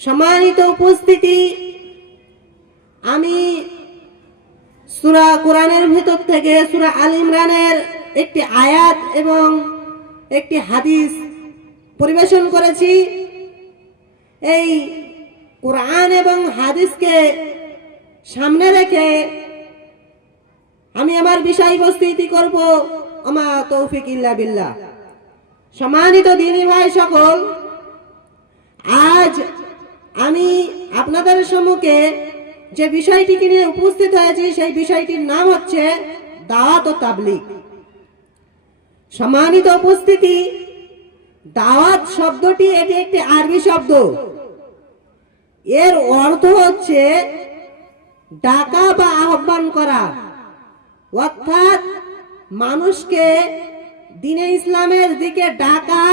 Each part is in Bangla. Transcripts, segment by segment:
সম্মানিত উপস্থিতি, আমি সূরা কোরআনের ভেতর থেকে সূরা আল ইমরানের একটি আয়াত এবং একটি হাদিস পরিবেশন করেছি। এই কোরআন এবং হাদিসকে সামনে রেখে আমি আমার বিষয়বস্তু ইতি করব, আমা তৌফিক ইল্লা বিল্লাহ। সম্মানিত দিনী ভাই সকল, আজ আমি আপনাদের সম্মুখে যে বিষয়টিকে নিয়ে উপস্থিত হয়েছি সেই বিষয়টির নাম হচ্ছে দাওয়াত ও তাবলীগ। সম্মানিত উপস্থিতি, দাওয়াত শব্দটি এটি একটি আরবি শব্দ। এর অর্থ হচ্ছে ডাকা বা আহ্বান করা, অর্থাৎ মানুষকে দ্বীনে ইসলামের দিকে ডাকা,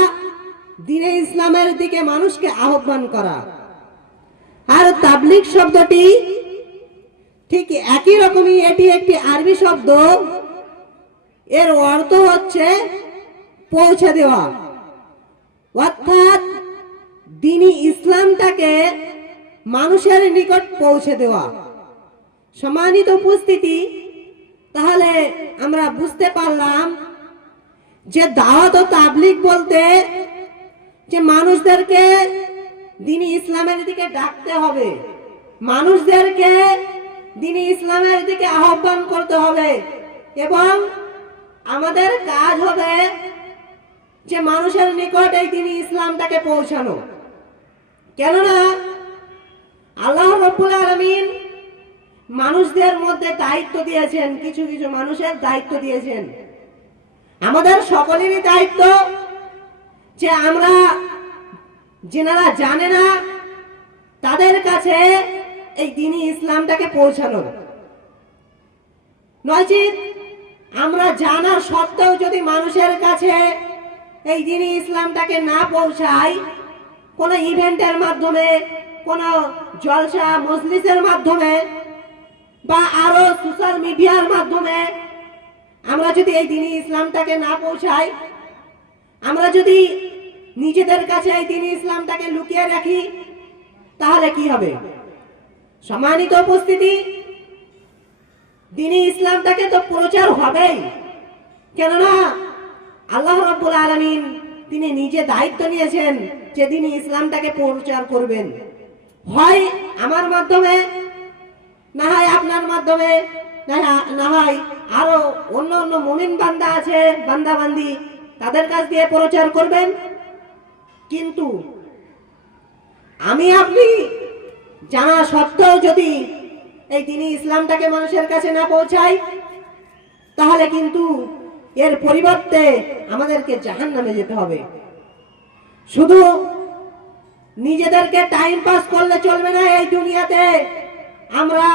দ্বীনে ইসলামের দিকে মানুষকে আহ্বান করা। আর তাবলীগ শব্দটি ঠিক একই রকমই, এটি একটি আরবি শব্দ। এর অর্থ হচ্ছে পৌঁছে দেওয়া, অর্থাৎ দ্বীনি ইসলামটাকে মানুষের নিকট পৌঁছে দেওয়া। সম্মানিত উপস্থিতি, তাহলে আমরা বুঝতে পারলাম যে দাওয়াত ও তাবলীগ বলতে যে মানুষদেরকে দ্বীনি ইসলামের দিকে ডাকতে হবে, মানুষদেরকে দ্বীনি ইসলামের দিকে আহ্বান করতে হবে, এবং আমাদের কাজ হবে যে মানুষের নিকট এই দ্বীনি ইসলামটাকে পৌঁছানো। কেননা আল্লাহ রাব্বুল আলামিন মানুষদের মধ্যে দায়িত্ব দিয়েছেন, কিছু কিছু মানুষের দায়িত্ব দিয়েছেন। আমাদের সকলেরই দায়িত্ব যে আমরা যারা জানে না তাদের কাছে এই দ্বীনি ইসলামটাকে পৌঁছানো। নয়তো আমরা জানা সত্ত্বেও যদি মানুষের কাছে এই দ্বীনি ইসলামটাকে না পৌঁছাই, কোন ইভেন্টের মাধ্যমে, কোন জলসা মজলিসের মাধ্যমে, বা আরো সোশ্যাল মিডিয়ার মাধ্যমে আমরা যদি এই দ্বীনি ইসলামটাকে না পৌঁছাই, আমরা যদি নিজেদের কাছে এই দ্বীনি ইসলামটাকে লুকিয়ে রাখি, তাহলে কি হবে? সম্মানিত উপস্থিতি, দ্বীনি ইসলামটাকে তো প্রচার হবেই। কেননা আল্লাহ রাব্বুল আলামিন তিনি নিজে দায়িত্ব নিয়েছেন যে দ্বীনি ইসলামটাকে প্রচার করবেন, হয় আমার মাধ্যমে, না হয় আপনার মাধ্যমে, না হয় আরো অন্য অন্য মুমিন বান্দা আছে, বান্দা বান্দি, তাদের কাছ দিয়ে প্রচার করবেন। কিন্তু আমি আপনি জানা সত্ত্বেও যদি এই দ্বীনি ইসলামটাকে মানুষের কাছে না পৌঁছাই, তাহলে কিন্তু এর পরিবর্তে আমাদেরকে জাহান্নামে যেতে হবে। শুধু নিজেদেরকে টাইম পাস করলে চলবে না। এই দুনিয়াতে আমরা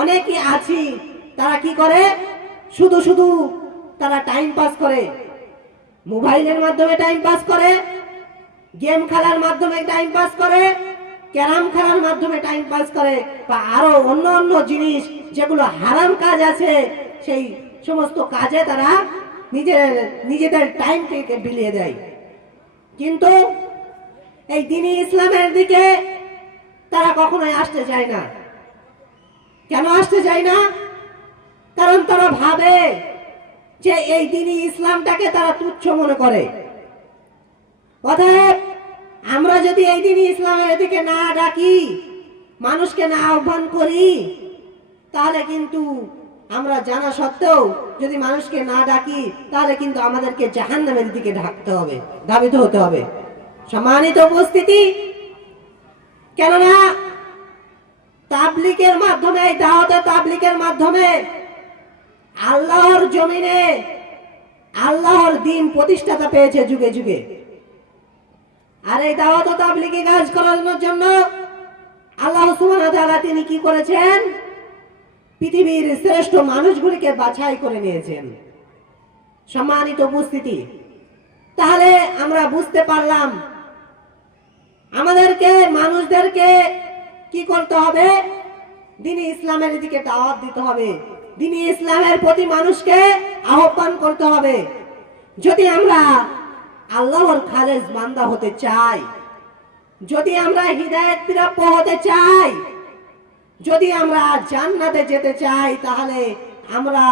অনেকেই আছি, তারা কি করে, শুধু শুধু তারা টাইম পাস করে, মোবাইলের মাধ্যমে টাইম পাস করে, গেম খেলার মাধ্যমে টাইম পাস করে, ক্যারাম খেলার মাধ্যমে টাইম পাস করে, বা আরো অন্য অন্য জিনিস যেগুলো হারাম কাজ আছে, সেই সমস্ত কাজে তারা নিজেদের টাইমকে বিলিয়ে দেয়। কিন্তু এই দ্বীনি ইসলামের দিকে তারা কখনোই আসতে চায় না। কেন আসতে চায় না? কারণ তারা ভাবে যে এই দ্বীনি ইসলামটাকে তারা তুচ্ছ মনে করে। অতএব আমরা যদি এই দ্বীনি ইসলামের দিকে না ডাকি, মানুষকে না আহ্বান করি, তাহলে কিন্তু আমরা জানা সত্ত্বেও যদি মানুষকে না ডাকি, তাহলে কিন্তু আমাদেরকে জাহান্নামের দিকে ধাবিত হতে হবে। সম্মানিত উপস্থিতি, কেননা তাবলীগের মাধ্যমে, দাওয়াত ও তাবলীগের মাধ্যমে আল্লাহর জমিনে আল্লাহর দ্বীন প্রতিষ্ঠাতা পেয়েছে যুগে যুগে। আর এই দাওয়াত ও তাবলীগী কাজ করানোর জন্য আল্লাহ সুবহানাহু ওয়া তাআলা তিনি কি করেছেন? পৃথিবীর শ্রেষ্ঠ মানুষগুলিকে বাছাই করে নিয়েছেন। সম্মানিত উপস্থিতি, তাহলে আমরা বুঝতে পারলাম আমাদেরকে মানুষদেরকে কি করতে হবে? দ্বীনি ইসলামের দিকে দাওয়াত দিতে হবে, দ্বীনি ইসলামের প্রতি মানুষকে আহ্বান করতে হবে। যদি আমরা আল্লাহর খালেস বান্দা হতে চাই, যদি আমরা হিদায়াত প্রাপ্য হতে চাই, যদি আমরা জান্নাতে যেতে চাই, তাহলে আমরা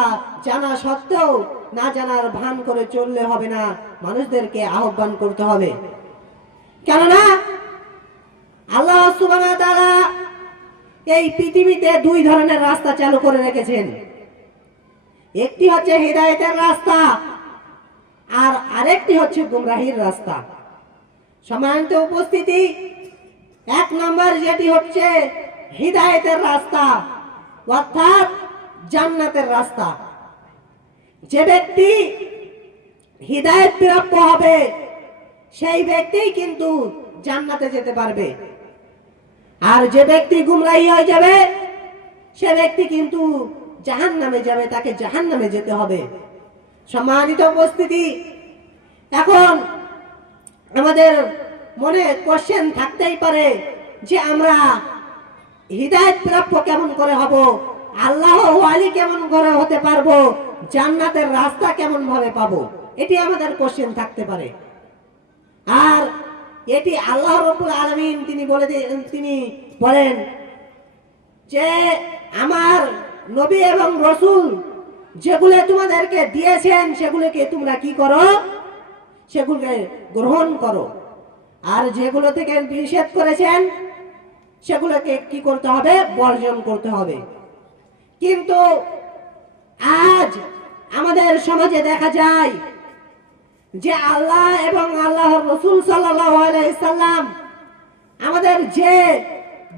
জানা সত্ত্বেও না জানার ভান করে চললে হবে না, মানুষদেরকে আহ্বান করতে হবে। কেননা আল্লাহ সুবহানাহু ওয়া তাআলা এই পৃথিবীতে দুই ধরনের রাস্তা চালু করে রেখেছেন। একটি হচ্ছে হিদায়াতের রাস্তা, আর আরেকটি হচ্ছে গুমরাহির রাস্তা। সম্মানিত উপস্থিতি, এক নম্বর যেটি হচ্ছে হিদায়াতের রাস্তা, অর্থাৎ জান্নাতের রাস্তা। যে ব্যক্তি হিদায়াত প্রাপ্য হবে সেই ব্যক্তি কিন্তু জান্নাতে যেতে পারবে, আর যে ব্যক্তি গুমরাহী হয়ে যাবে সে ব্যক্তি কিন্তু জাহান্নামে যাবে, তাকে জাহান্নামে যেতে হবে। সম্মানিত উপস্থিতি, এখন আমাদের মনে কোশ্চেন থাকতেই পারে যে আমরা হিদায়াত প্রাপ্য কেমন করে হব, আল্লাহ ওয়ালি কেমন করে হতে পারবো, জান্নাতের রাস্তা কেমন ভাবে পাবো, এটি আমাদের কোশ্চেন থাকতে পারে। আর এটি আল্লাহ রাব্বুল আলামিন তিনি বলেন যে আমার নবী এবং রাসূল যেগুলো তোমাদেরকে দিয়েছেন সেগুলোকে তোমরা কি করো, সেগুলোকে গ্রহণ করো, আর যেগুলো থেকে নিষেধ করেছেন সেগুলোকে কি করতে হবে, বর্জন করতে হবে। কিন্তু আজ আমাদের সমাজে দেখা যায় যে আল্লাহ এবং আল্লাহর রাসূল সাল্লাল্লাহু আলাইহি সাল্লাম আমাদের যে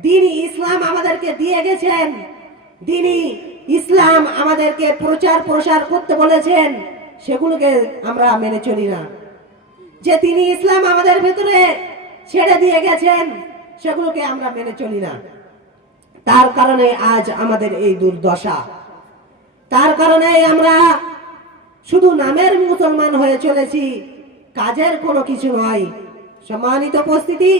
দ্বীন ইসলাম আমাদেরকে দিয়ে গেছেন, দ্বীন ইসলাম আমাদেরকে প্রচার প্রসার করতে বলেছেন, সেগুলোকে আমরা মেনে চলি না। যে দ্বীন ইসলাম আমাদের ভিতরে ছেড়ে দিয়ে গেছেন সেগুলোকে আমরা মেনে চলি না। তার কারণে আজ আমাদের এই দুর্দশা। তার কারণে আমরা শুধু নামের মুসলমান হয়ে চলেছি, কাজের কোনো কিছু নয়। সম্মানিত উপস্থিতি,